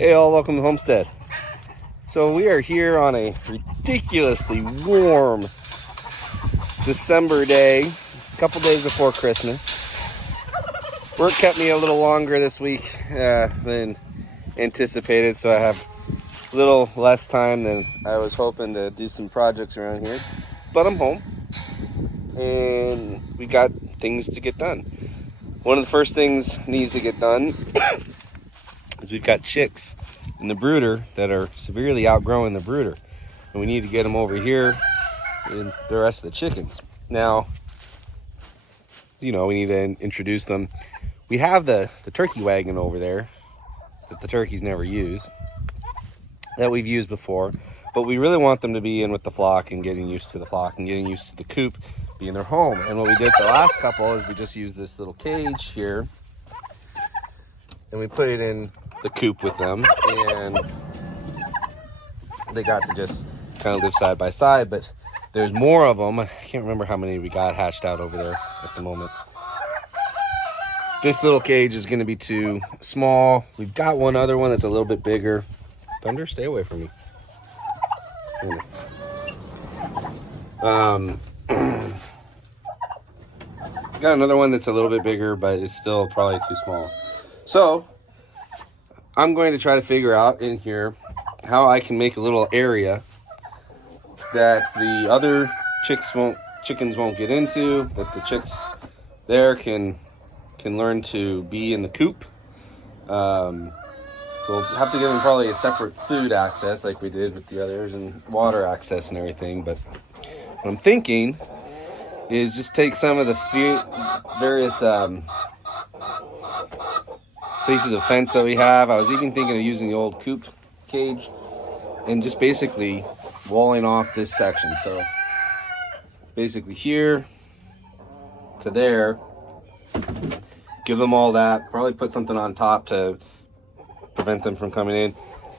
Hey all, welcome to Homestead. So we are here on a ridiculously warm December day, a couple days before Christmas. Work kept me a little longer this week than anticipated, so I have a little less time than I was hoping to do some projects around here. But I'm home, and we got things to get done. One of the first things needs to get done is we've got chicks in the brooder that are severely outgrowing the brooder, and we need to get them over here and the rest of the chickens. Now, we need to introduce them. We have the turkey wagon over there that the turkeys never use, that we've used before, but we really want them to be in with the flock and getting used to the flock and getting used to the coop being their home. And what we did the last couple is we just used this little cage here and we put it in the coop with them, and they got to just kind of live side by side. But there's more of them. I can't remember how many we got hatched out over there at the moment. This little cage is going to be too small. We've got one other one that's a little bit bigger. Thunder, stay away from me. Got another one that's a little bit bigger, but it's still probably too small. So I'm going to try to figure out in here how I can make a little area that the other chickens won't get into, that the chicks there can learn to be in the coop. We'll have to give them probably a separate food access like we did with the others, and water access and everything. But what I'm thinking is just take some of the various pieces of fence that we have. I was even thinking of using the old coop cage and just basically walling off this section. So basically here to there, give them all that, probably put something on top to prevent them from coming in.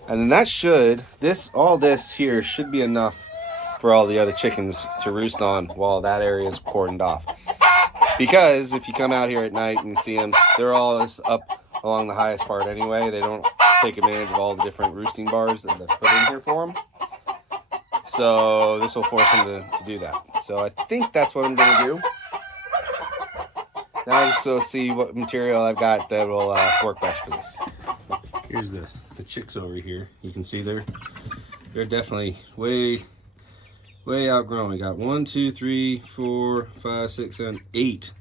And then that all this here should be enough for all the other chickens to roost on while that area is cordoned off. Because if you come out here at night and see them, they're all up along the highest part anyway. They don't take advantage of all the different roosting bars that I've put in here for them. So this will force them to do that. So I think that's what I'm going to do. Now I just see what material I've got that will work best for this. Here's the chicks over here. You can see they're definitely way outgrown. We got 1, 2, 3, 4, 5, 6, 7, 8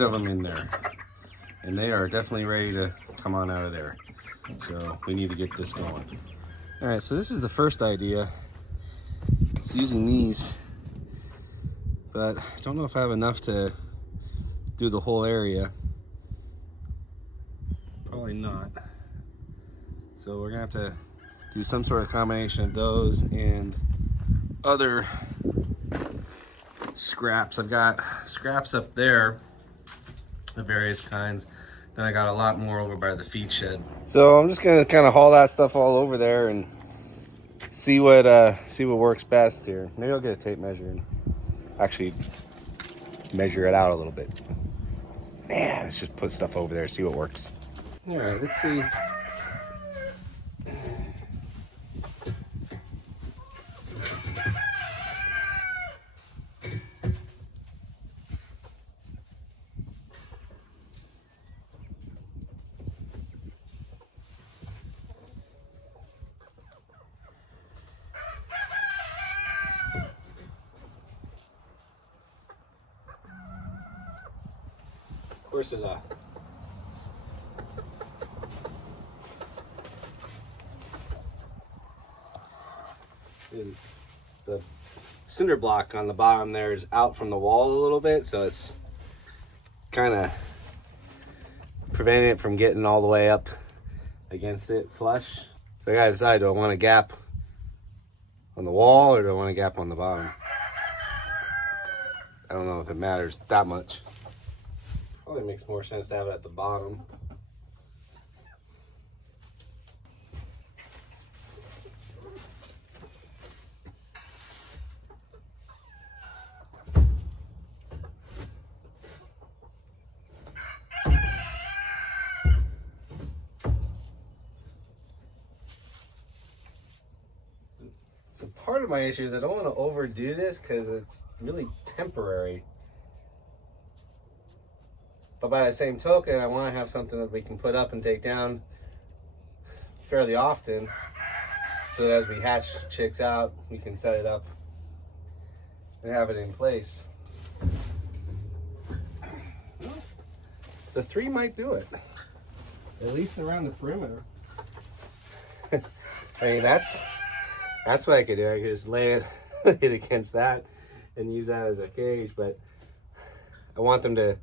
of them in there, and they are definitely ready to come on out of there. So we need to get this going. All right, so this is the first idea. It's using these, but I don't know if I have enough to do the whole area. Probably not. So we're gonna have to do some sort of combination of those and other scraps. I've got scraps up there of various kinds. Then I got a lot more over by the feed shed. So I'm just gonna kind of haul that stuff all over there and see what works best here. Maybe I'll get a tape measure and actually measure it out a little bit. Man, let's just put stuff over there, see what works. All right, let's see. Of course, there's the cinder block on the bottom there is out from the wall a little bit, so it's kind of preventing it from getting all the way up against it flush. So I gotta decide, do I want a gap on the wall or do I want a gap on the bottom? I don't know if it matters that much. Probably makes more sense to have it at the bottom. part of my issue is I don't want to overdo this because it's really temporary. But by the same token, I want to have something that we can put up and take down fairly often, so that as we hatch chicks out, we can set it up and have it in place. The 3 might do it, at least around the perimeter. I mean, that's what I could do. I could just lay it against that and use that as a cage, but I want them to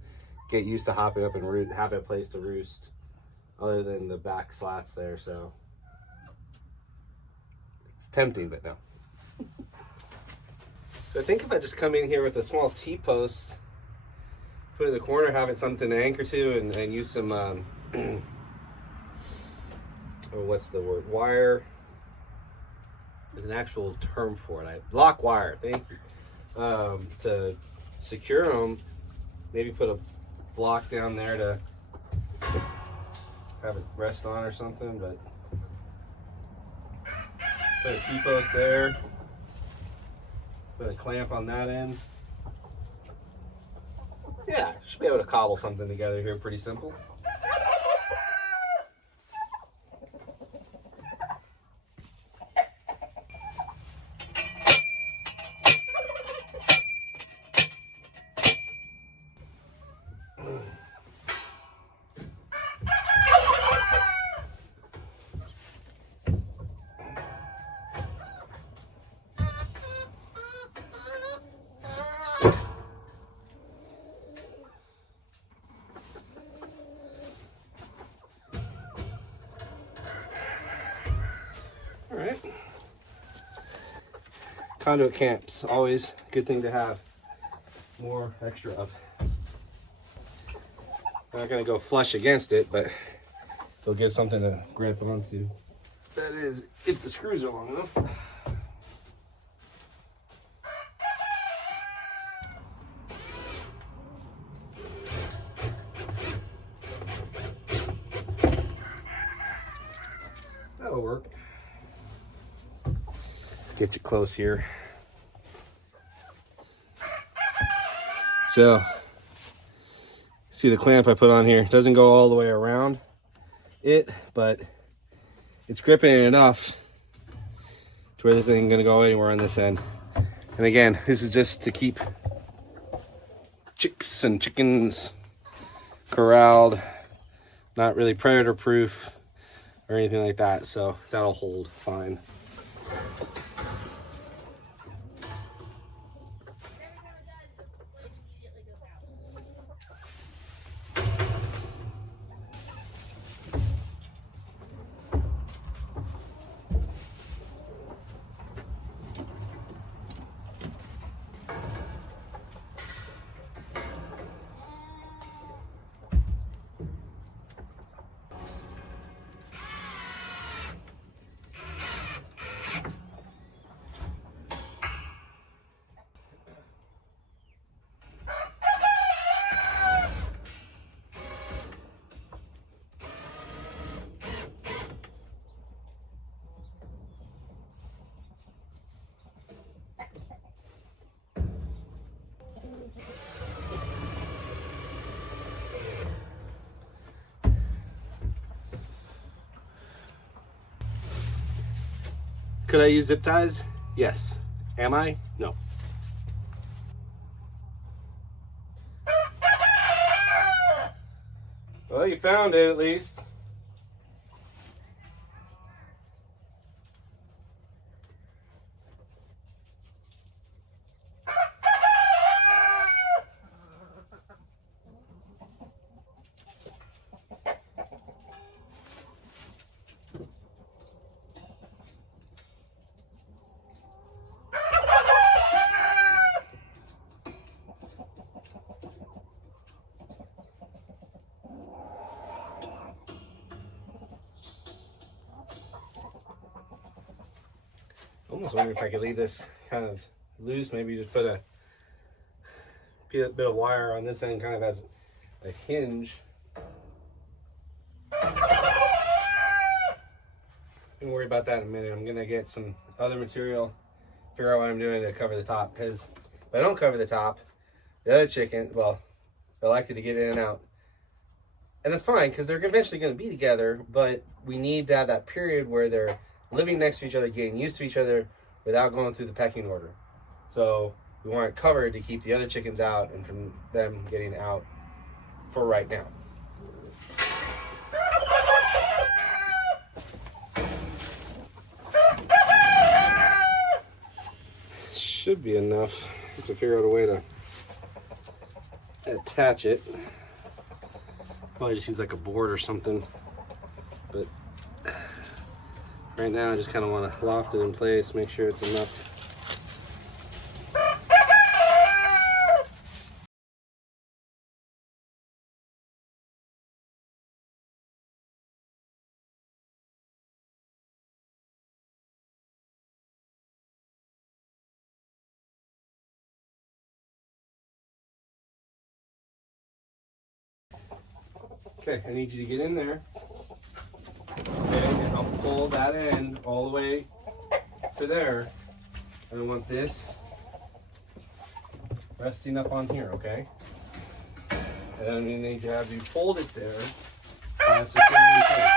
get used to hopping up and have a place to roost other than the back slats there, so it's tempting, but no. So I think if I just come in here with a small T-post, put it in the corner, have it something to anchor to, and use some oh, what's the word, wire. There's an actual term for it. Block wire, thank you. To secure them, maybe put a block down there to have it rest on or something, but put a T-post there, put a clamp on that end. Yeah, should be able to cobble something together here, pretty simple. All right. Conduit camps, always a good thing to have more extra of. I'm not gonna go flush against it, but it'll give something to grip onto. That is, if the screws are long enough. That'll work. Get you close here. So, see the clamp I put on here? It doesn't go all the way around it, but it's gripping it enough to where this ain't gonna go anywhere on this end. And again, this is just to keep chicks and chickens corralled, not really predator proof or anything like that, so that'll hold fine. Could I use zip ties? Yes. Am I? No. Well, you found it at least. Almost wondering if I could leave this kind of loose, maybe just put a bit of wire on this end kind of as a hinge. Don't worry about that in a minute. I'm gonna get some other material figure out what I'm doing to cover the top, because if I don't cover the top, the other chicken, well, they're likely to get in and out. And that's fine, because they're eventually going to be together, but we need to have that period where they're living next to each other, getting used to each other without going through the pecking order. So we want it covered to keep the other chickens out and from them getting out for right now. Should be enough. I have to figure out a way to attach it. Probably just use like a board or something. But right now I just kind of want to loft it in place, make sure it's enough. Okay, I need you to get in there. Okay, and I'll pull that end all the way to there. And I want this resting up on here, okay? And then we need to have you fold it there and secure it in place.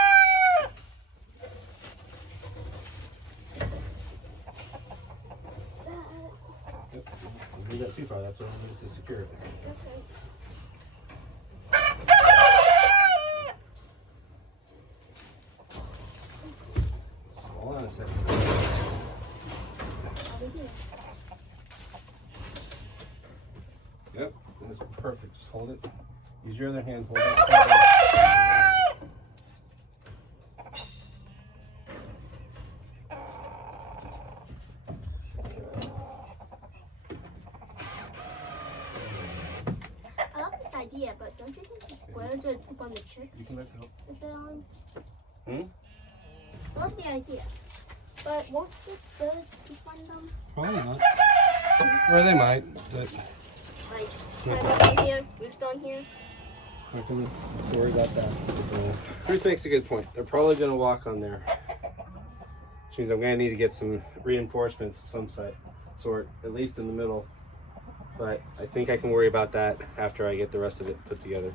Yep, don't move that too far, that's what we use to secure it. Okay. Hold on a second. Yep, that's perfect. Just hold it. Use your other hand. Hold that side. I love this idea, but don't you think where to poop on the chicks? You can let go. Is it on? Hmm? I love the idea, but won't the birds poop on them? Probably not. Or they might, but Like, climb up on here, roost on here? not gonna worry about that. Ruth makes a good point. They're probably gonna walk on there. Which means I'm gonna need to get some reinforcements of some sort, at least in the middle. But I think I can worry about that after I get the rest of it put together.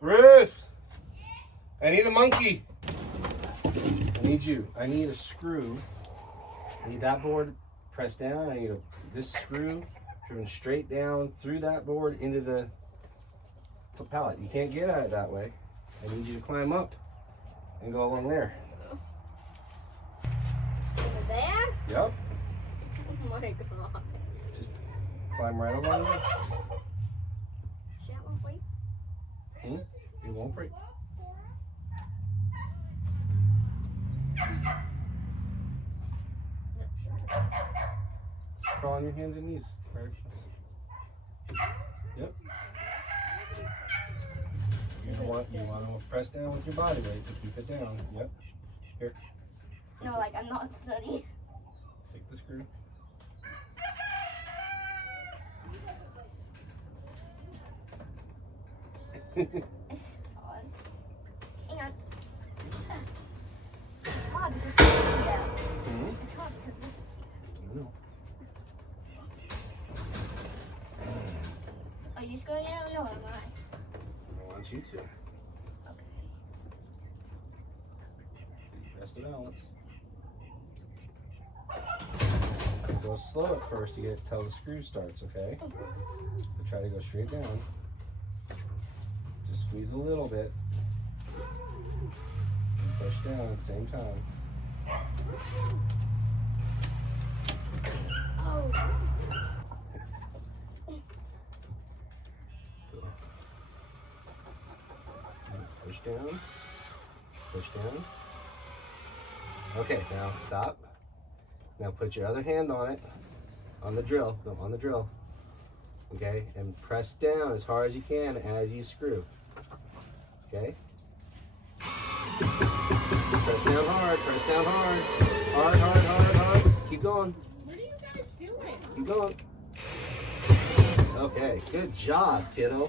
Ruth! I need a monkey. I need you. I need a screw. I need that board pressed down. I need this screw driven straight down through that board into the pallet. You can't get at it that way. I need you to climb up and go along there. Over there? Yep. Oh my god. Just climb right along there. Shit, won't break? It won't break. Just crawl on your hands and knees. Right. Yep. You want to press down with your body weight to keep it down. Yep. Here. No, like I'm not studying. Take the screw. is hard. Hang on. It's hard because this is here. It's hard because this is here. Are you just going out? No, am I? I want you to. Okay. Rest of balance. Go slow at first to get till the screw starts, okay? But try to go straight down. Just squeeze a little bit. And push down at the same time. Oh. Push down. Push down. Okay, now stop. Now put your other hand on it, on the drill, no, on the drill, okay? And press down as hard as you can as you screw, okay? Press down hard, press down hard. Hard, hard, hard, hard. Keep going. What are you guys doing? Keep going. Okay, good job, kiddo.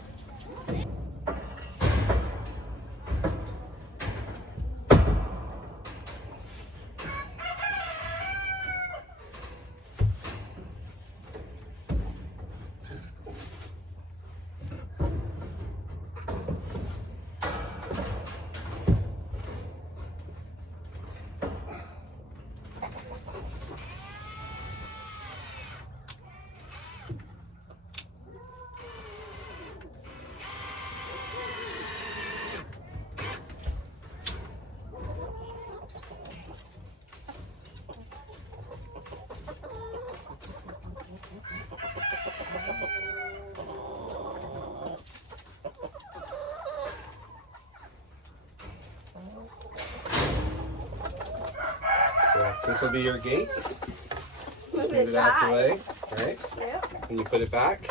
So this will be your gate. Move Move it it out the side. way, right? Yep. When you put it back,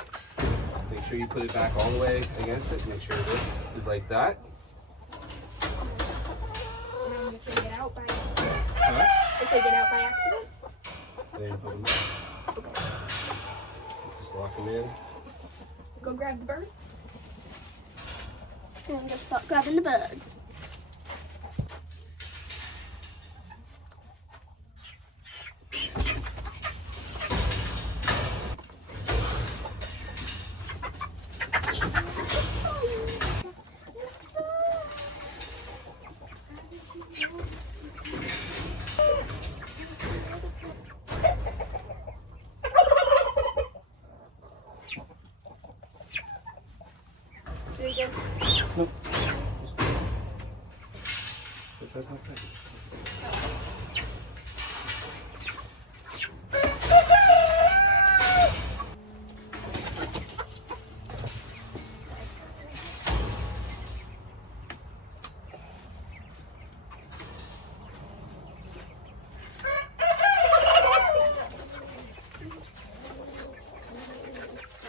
make sure you put it back all the way against it. Make sure this is like that. And if they get out by Huh? if they get out by accident? Then put them, just lock them in. Go grab the birds. And I'm gonna start grabbing the birds. Should we just Nope. That's not good.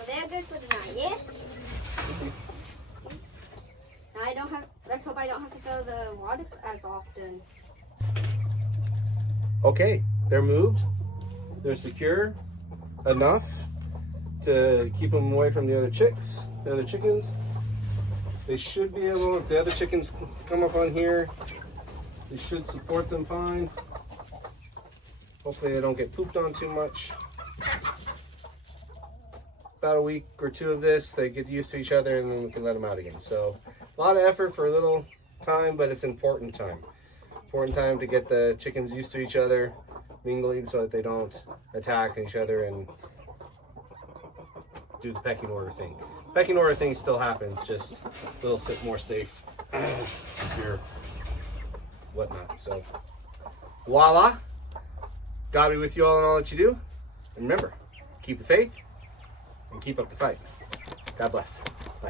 they're good for the night, yeah? Now I don't have, let's hope I don't have to fill the water as often. Okay, they're moved. They're secure enough to keep them away from the other chicks, the other chickens. They should be able, if the other chickens come up on here, they should support them fine. Hopefully they don't get pooped on too much. About a week or two of this, they get used to each other and then we can let them out again. So a lot of effort for a little time, but it's important time. Important time to get the chickens used to each other, mingling so that they don't attack each other and do the pecking order thing. Pecking order thing still happens, just a little more safe, secure, whatnot. So voila, God be with you all in all that you do. And remember, keep the faith and keep up the fight. God bless. Bye.